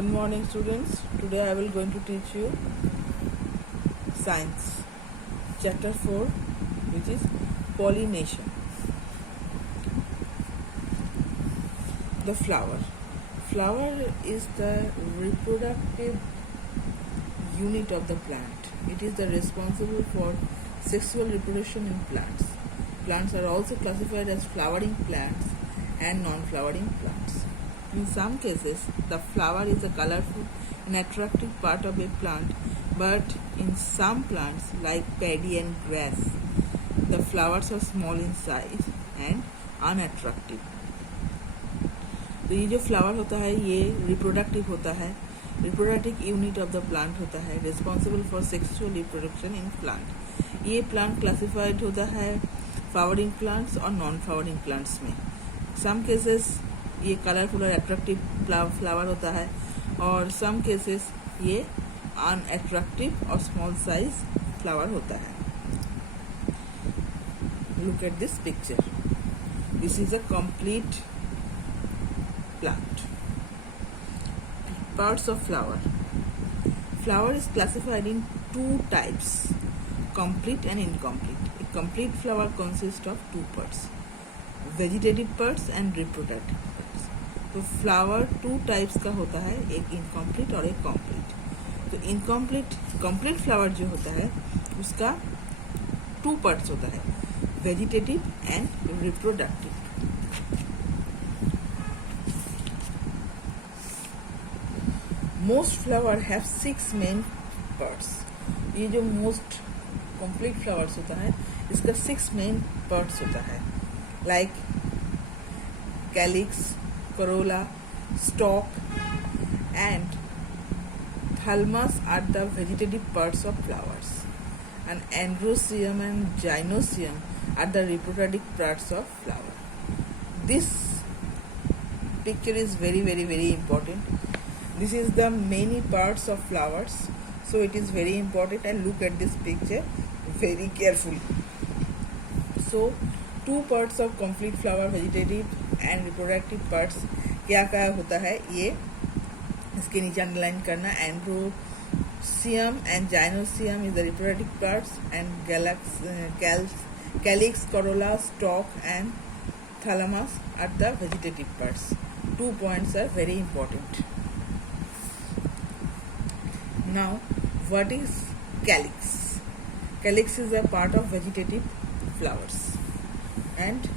Good morning, students. Today I will going to teach you science chapter 4, which is pollination. The flower is the reproductive unit of the plant. It is the responsible for sexual reproduction in plants. Plants are also classified as flowering plants and non-flowering plants. In some cases, the flower is a colorful and attractive part of a plant, but in some plants like paddy and grass, the flowers are small in size and unattractive. तो ये जो flower होता है ये reproductive होता है, reproductive unit of the plant होता है, responsible for sexual reproduction in plant. ये प्लांट क्लासिफाइड होता है फ्लावरिंग प्लांट्स और नॉन फ्लावरिंग प्लांट्स में. सम केसेस ये कलरफुल और अट्रैक्टिव फ्लावर होता है और सम केसेस ये अनअट्रैक्टिव और स्मॉल साइज फ्लावर होता है. Look at this picture. This is a complete plant. Parts of flower. Flower is classified in two types, complete and incomplete. A complete flower consists of two parts, vegetative parts and reproductive parts. तो flower two types का होता है, एक incomplete और एक complete. तो complete flower जो होता है उसका two parts होता है, vegetative and reproductive. Most flower have 6 main parts. ये जो most complete flowers होता है इसका 6 main parts होता है, like calyx, corolla, stalk and thalamus are the vegetative parts of flowers, and androecium and gynoecium are the reproductive parts of flower. This picture is very important. This is the many parts of flowers, so it is very important, and look at this picture very carefully. So two parts of complete flower, vegetative and reproductive parts क्या क्या होता है ये इसके नीचे underline करना. androecium and gynoecium is the reproductive parts, and calyx, corolla, stalk and thalamus are the vegetative parts. 2 points are very important. Now, what is calyx? Calyx is a part of vegetative flowers, and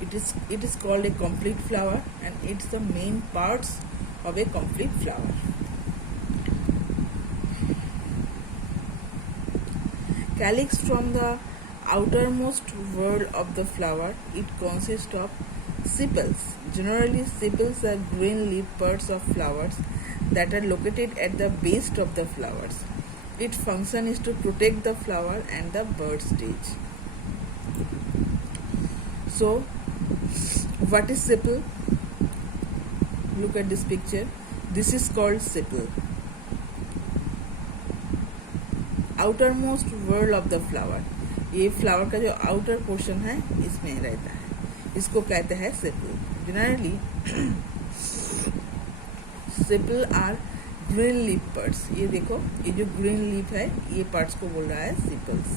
it is called a complete flower, and it's the main parts of a complete flower. Calyx, from the outermost whorl of the flower, it consists of sepals. Generally, sepals are green leaf parts of flowers that are located at the base of the flowers. Its function is to protect the flower and the bud stage. So, what is sepal? Look at this picture. This is called sepal. Outermost whorl of the flower. ये flower का जो outer portion है इसमें रहता है, इसको कहते हैं sepal. Generally, sepal are green leaf parts. ये देखो ये जो green leaf है ये parts को बोल रहा है sepals.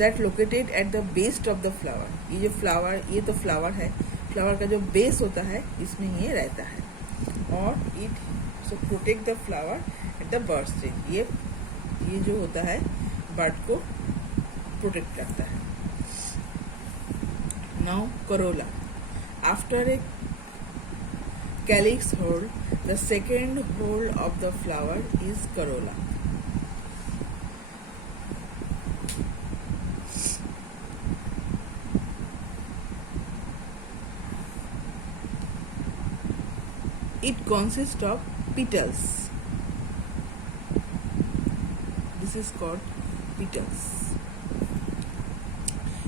That located at the base of the flower. ये जो flower, ये तो flower है, flower का जो base होता है इसमें ये रहता है और it so protect the flower at the bud stage. ये जो होता है bud को protect करता है. Now corolla. After a calyx whorl, the second whorl of the flower is corolla. It consists of petals. This is called petals.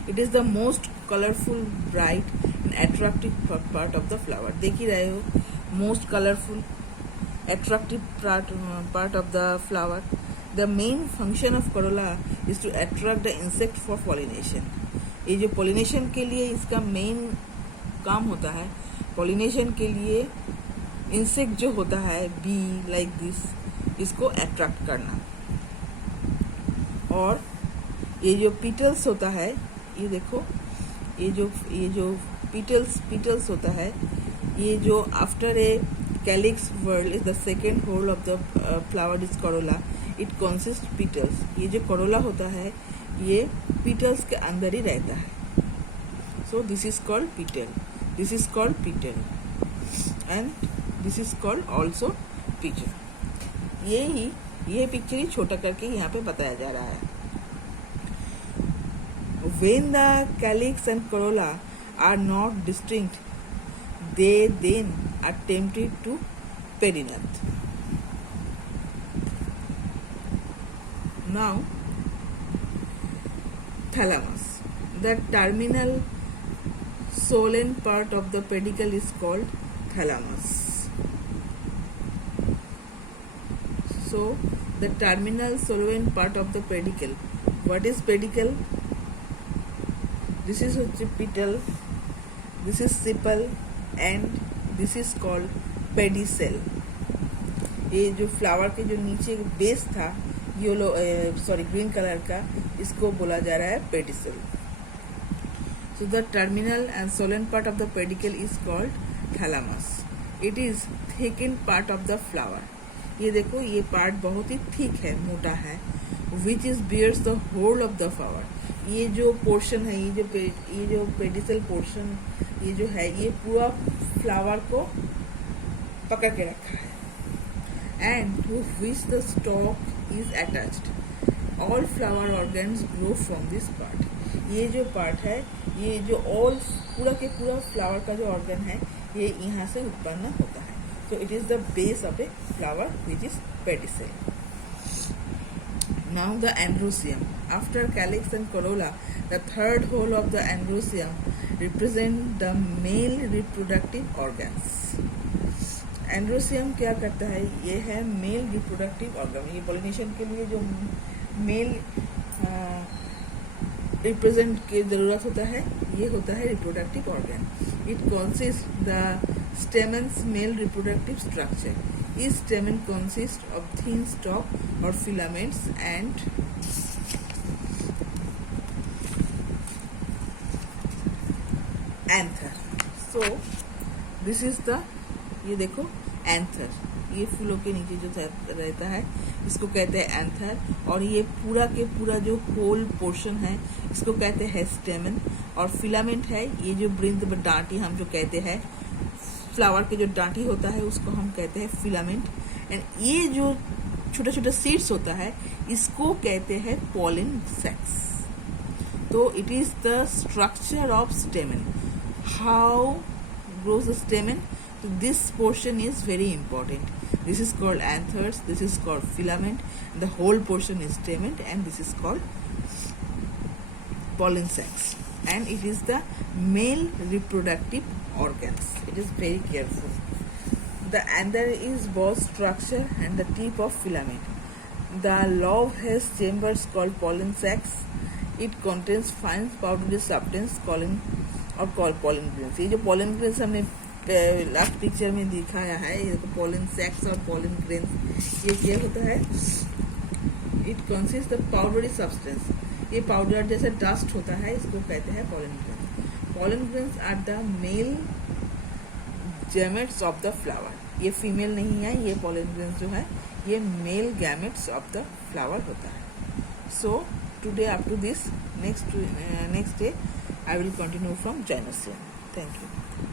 It is the most colorful, bright and attractive part of the flower. देख ही रहे हो, most colorful, attractive part of the flower. The main function of corolla is to attract the insect for pollination. ये जो pollination के लिए इसका main काम होता है, pollination के लिए इंसेक्ट जो होता है बी लाइक दिस, इसको अट्रैक्ट करना। और ये जो पीटल्स होता है, ये देखो, ये जो पीटल्स होता है, ये जो after a calyx whorl is the second whorl of the flower is corolla, it consist petals. ये जो करोला होता है ये पीटल्स के अंदर ही रहता है। So this is called petal, this is called petal and this is called also petal. ये पिक्चर ही छोटा करके यहाँ पे बताया जा रहा है। When the calyx and corolla are not distinct, they then are tempted to perianth. Now, thalamus. The terminal solen part of the pedicle is called thalamus. So, the terminal solen part of the pedicle. What is pedicle? This is petal, this is sepal and this is called pedicel. ये जो flower के जो नीचे base था yellow green colour का, इसको बोला जा रहा है pedicel. So the terminal and Solan part of the pedicle is called thalamus. It is thicken part of the flower. ये देखो, ये पार्ट बहुत ही थिक है, मोटा है, which is bears the whorl of the flower. ये जो पोर्शन है, ये जो पेडिसल पोर्शन, ये जो है, ये पूरा फ्लावर को पकड़ के रखा है। And to which the stalk is attached. All flower organs grow from this part. ये जो पार्ट है, ये जो ऑल पूरा के पूरा फ्लावर का जो ऑर्गन है, ये यहाँ से उत्पन्न होता है। So it is the base of a flower which is pedicel. Now the androecium. After calyx and corolla, the third hole of the androecium represent the male reproductive organs. Androecium क्या करता है? ये है male reproductive organ. ये pollination के लिए जो male represent की ज़रूरत होता है, ये होता है reproductive organ. It consists the stamen's male reproductive structure. Each stamen consists of thin stalk or filaments and anther. So this is the, ये देखो anther, ये फूलों के नीचे जो रहता है इसको कहते हैं एंथर। और ये पूरा के पूरा जो होल पोर्शन है इसको कहते हैं स्टेमन। और फिलामेंट है, ये जो वृंत डांटी हम जो कहते हैं, फ्लावर के जो डांटी होता है उसको हम कहते हैं फिलामेंट। एंड ये जो छोटा छोटा सीड्स होता है इसको कहते हैं पॉलन सेक्स। तो it is the structure of स्टेमन, how grows the स्टेमन। So this portion is very important. This is called anthers, this is called filament, the whole portion is stamen, and this is called pollen sacs. And it is the male reproductive organs. It is very careful. The anther is both structure and the tip of filament. The lobe has chambers called pollen sacs. It contains fine powdery substance called pollen grains. ये जो pollen grains हमने last picture में दिखाया है, ये तो pollen सैक्स और pollen grains, ये क्या होता है? It consist the powdery substance. ये पाउडर जैसे डस्ट होता है, इसको कहते हैं pollen grains. Pollen grains are the male gametes of the flower. ये फीमेल नहीं है, ये पोलन ग्रेन्स जो है ये male gametes of the flower होता है। So today up to this, next day I will continue from gynoecium. Thank you.